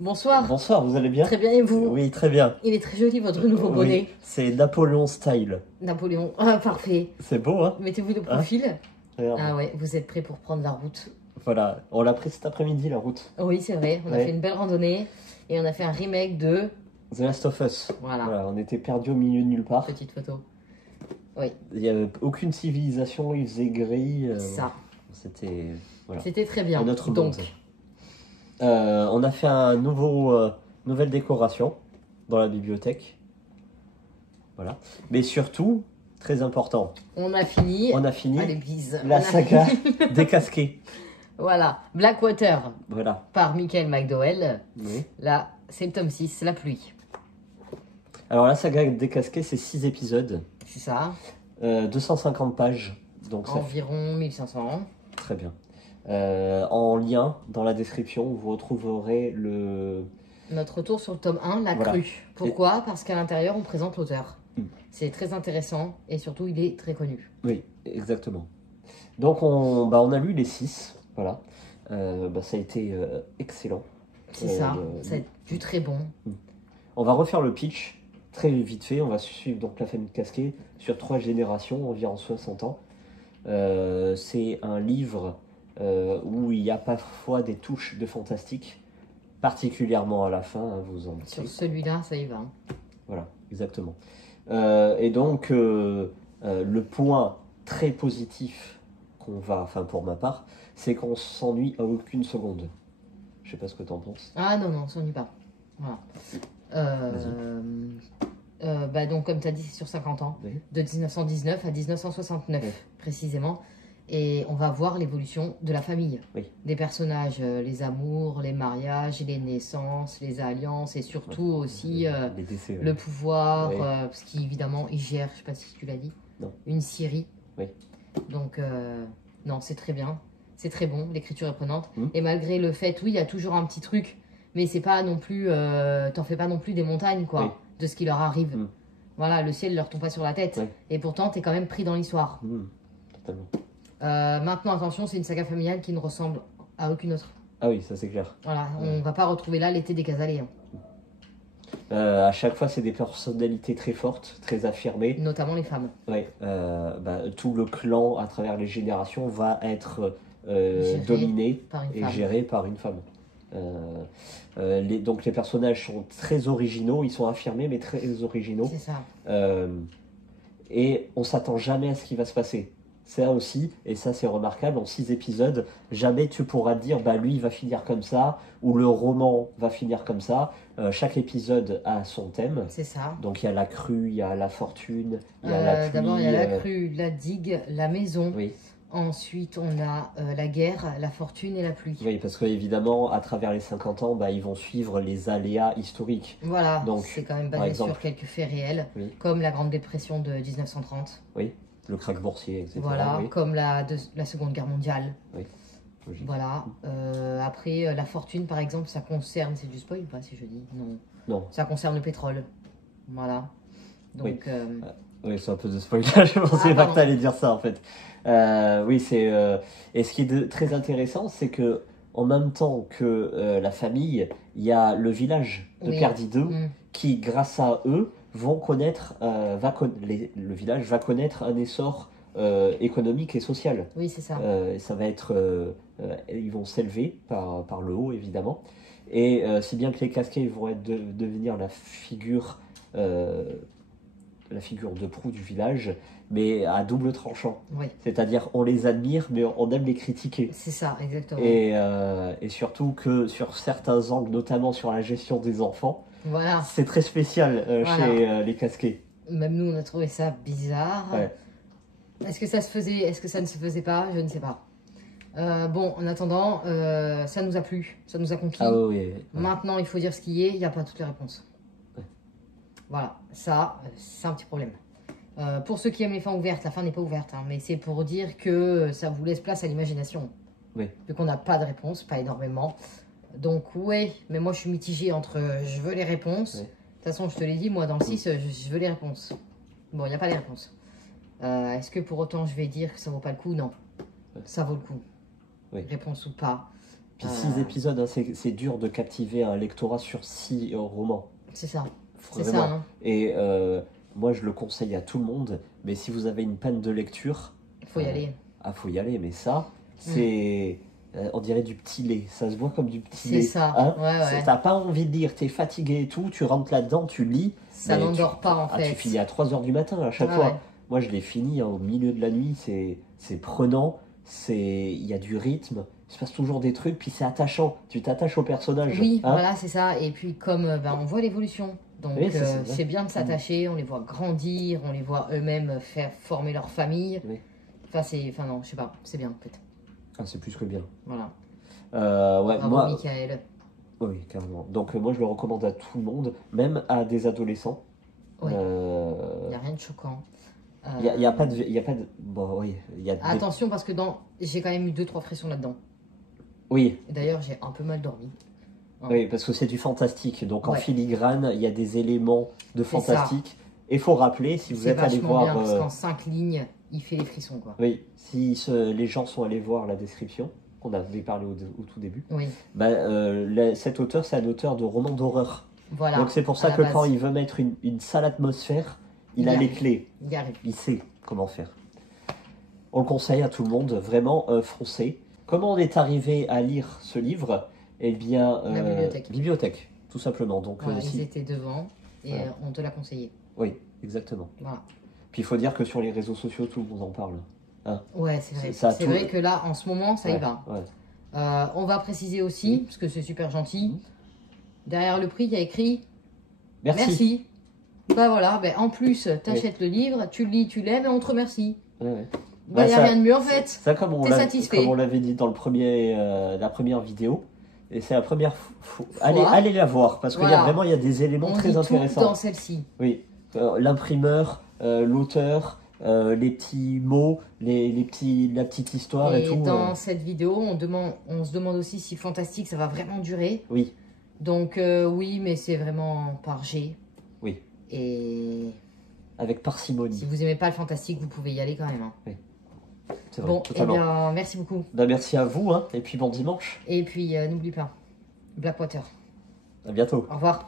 Bonsoir. Bonsoir, vous allez bien? Très bien, et vous? Oui, très bien. Il est très joli, votre nouveau bonnet. Oui, c'est Napoléon Style. Napoléon. Ah, parfait. C'est beau, hein? Mettez-vous de profil. Regarde. Ah ouais, vous êtes prêts pour prendre la route. Voilà, on l'a pris cet après-midi, la route. Oui, c'est vrai. On a fait une belle randonnée et on a fait un remake de The Last of Us. Voilà. On était perdus au milieu de nulle part. Petite photo. Oui. Il n'y avait aucune civilisation, il faisait gris. Ça. C'était... Voilà. C'était très bien. Un autre Donc. monde. On a fait un nouvelle décoration dans la bibliothèque. Voilà. Mais surtout, très important. On a fini. Allez, bise. La saga Décasqué. Voilà. Blackwater. Voilà. Par Michael McDowell. Oui. Là, c'est le tome 6, la pluie. Alors la saga Décasqué, c'est 6 épisodes. C'est ça. 250 pages. Donc environ 1500. Très bien. En lien dans la description, vous retrouverez notre retour sur le tome 1, La Crue. Pourquoi? Parce qu'à l'intérieur, on présente l'auteur. C'est très intéressant et surtout, il est très connu. Oui, exactement. Donc, on a lu les 6. Voilà. Ça a été excellent. C'est ça. Ça a été du très bon. On va refaire le pitch très vite fait. On va suivre donc la famille Casquet sur 3 générations, environ 60 ans. C'est un livre où il y a parfois des touches de fantastique, particulièrement à la fin, hein, vous en doutez. Sur celui-là, ça y va. Voilà, exactement. Et donc, le point très positif enfin pour ma part, c'est qu'on s'ennuie à aucune seconde. Je sais pas ce que tu en penses. Ah non, on s'ennuie pas. Voilà. Donc, comme tu as dit, c'est sur 50 ans, de 1919 à 1969, précisément. Et on va voir l'évolution de la famille, des personnages, les amours, les mariages, les naissances, les alliances et surtout aussi les décès, le pouvoir, parce qu'évidemment, il gère, je ne sais pas si tu l'as dit, une Syrie. Donc, non, c'est très bien, c'est très bon, l'écriture est prenante. Et malgré le fait, oui, il y a toujours un petit truc, mais c'est pas non plus, t'en fais pas non plus des montagnes, quoi, de ce qui leur arrive. Voilà, le ciel leur tombe pas sur la tête. Et pourtant, t'es quand même pris dans l'histoire. Totalement. Maintenant, attention, c'est une saga familiale qui ne ressemble à aucune autre. Ah oui, ça c'est clair. Voilà, on va pas retrouver là l'été des Casalés. À chaque fois, c'est des personnalités très fortes, très affirmées. Notamment les femmes. Oui, tout le clan, à travers les générations, va être dominé et géré par une femme. Donc les personnages sont très originaux, ils sont affirmés, mais très originaux. C'est ça. Et on s'attend jamais à ce qui va se passer. Ça aussi, et ça c'est remarquable, en 6 épisodes, jamais tu pourras dire lui il va finir comme ça, ou le roman va finir comme ça. Chaque épisode a son thème. C'est ça. Donc il y a la crue, il y a la fortune, il y a la pluie. D'abord il y a la crue, la digue, la maison. Oui. Ensuite on a la guerre, la fortune et la pluie. Oui, parce qu'évidemment, à travers les 50 ans, ils vont suivre les aléas historiques. Voilà, c'est quand même basé sur quelques faits réels, comme la Grande Dépression de 1930. Oui. Le krach boursier, etc. Voilà, comme la Seconde Guerre mondiale. Oui. Logique. Voilà. Après, la fortune, par exemple, ça concerne... C'est du spoil ou pas, si je dis? Non. Non. Ça concerne le pétrole. Voilà. Donc... Oui, c'est un peu de spoil. Je pensais pas que tu allais dire ça, en fait. Oui, c'est... Et ce qui est très intéressant, c'est que en même temps que la famille, il y a le village de Perdido qui, grâce à eux, vont connaître, le village va connaître un essor économique et social. Oui, c'est ça. Ça va être, ils vont s'élever par le haut, évidemment. Et si bien que les Casquets vont devenir la figure de proue du village, mais à double tranchant. C'est-à-dire, on les admire, mais on aime les critiquer. C'est ça, exactement. Et surtout que sur certains angles, notamment sur la gestion des enfants, c'est très spécial chez les Casquets. Même nous, on a trouvé ça bizarre. Est-ce que ça se faisait, est-ce que ça ne se faisait pas? Je ne sais pas. Bon, en attendant, ça nous a plu, ça nous a conquis. Ah oui. Maintenant, il faut dire ce qui est, il n'y a pas toutes les réponses. Voilà, ça, c'est un petit problème. Pour ceux qui aiment les fins ouvertes, la fin n'est pas ouverte, mais c'est pour dire que ça vous laisse place à l'imagination. Vu qu'on n'a pas de réponse, pas énormément. Donc mais moi je suis mitigée entre je veux les réponses. De toute façon, je te l'ai dit, moi dans le 6, je veux les réponses. Bon, il n'y a pas les réponses. Est-ce que pour autant je vais dire que ça vaut pas le coup? Non. Ça vaut le coup. Réponse ou pas. Puis 6 épisodes, hein, c'est dur de captiver un lectorat sur 6 romans. C'est ça. C'est Vraiment. ça. Hein. Et moi, je le conseille à tout le monde. Mais si vous avez une peine de lecture... Il faut y aller. Ah, faut y aller. Mais ça, c'est... on dirait du petit lait. Ça se voit comme du petit lait. C'est ça. Hein, ouais. T'as pas envie de lire. T'es fatigué et tout. Tu rentres là-dedans, tu lis. Ça n'endort pas, en fait. Tu finis à 3 heures du matin à chaque fois. Ouais. Moi, je l'ai fini au milieu de la nuit. C'est prenant. Il y a du rythme. Il se passe toujours des trucs, puis c'est attachant. Tu t'attaches au personnage. Oui, hein, voilà, c'est ça. Et puis comme on voit l'évolution, donc Oui, c'est bien de s'attacher, on les voit grandir, on les voit eux-mêmes faire former leur famille. Oui. Enfin non, je sais pas, c'est bien en fait. Ah, c'est plus que bien. Voilà. Ouais, Bravo moi, Michael. oui, carrément. Donc moi, je le recommande à tout le monde, même à des adolescents. Oui. Il n'y a rien de choquant. Il y a pas de, bon, oui, il y a Attention parce que j'ai quand même eu 2-3 frissons là-dedans. Oui. Et d'ailleurs, j'ai un peu mal dormi. Hein. Oui, parce que c'est du fantastique. Donc en Ouais. filigrane, il y a des éléments de fantastique. Et il faut rappeler, si vous êtes allé voir... bien, parce qu'en 5 lignes, il fait les frissons, quoi. Oui, si les gens sont allés voir la description, qu'on avait parlé au tout début, Oui. cet auteur, c'est un auteur de romans d'horreur. Voilà. Donc c'est pour ça que quand il veut mettre une sale atmosphère, il a les clés. Il y arrive. Il sait comment faire. On le conseille à tout le monde, vraiment foncez. Comment on est arrivé à lire ce livre? Eh bien, la bibliothèque. Bibliothèque, tout simplement. Donc, voilà, ils étaient devant et on te l'a conseillé. Oui, exactement. Voilà. Puis il faut dire que sur les réseaux sociaux, tout le monde en parle. Hein, ouais, c'est vrai. C'est vrai que là, en ce moment, ça y va. Ouais. On va préciser aussi, parce que c'est super gentil, derrière le prix, il y a écrit merci. Bah voilà, en plus, t'achètes le livre, tu le lis, tu l'aimes et on te remercie. Ouais. Il n'y a rien de mieux en fait. Ça, comme on satisfait. l'avait dit dans la première vidéo, et c'est la première fois. Allez la voir, parce qu'il y a des éléments très intéressants. Tout dans celle-ci. Oui, l'imprimeur, l'auteur, les petits mots, la petite histoire et tout. Dans cette vidéo, on se demande aussi si Fantastique, ça va vraiment durer. Oui. Donc oui, mais c'est vraiment par G. Oui. Et... avec parcimonie. Si vous n'aimez pas le Fantastique, vous pouvez y aller quand même. Hein. Oui. C'est vrai, bon, totalement. Eh bien, merci beaucoup. Merci à vous, hein, et puis bon dimanche. Et puis, n'oublie pas, Blackwater. À bientôt. Au revoir.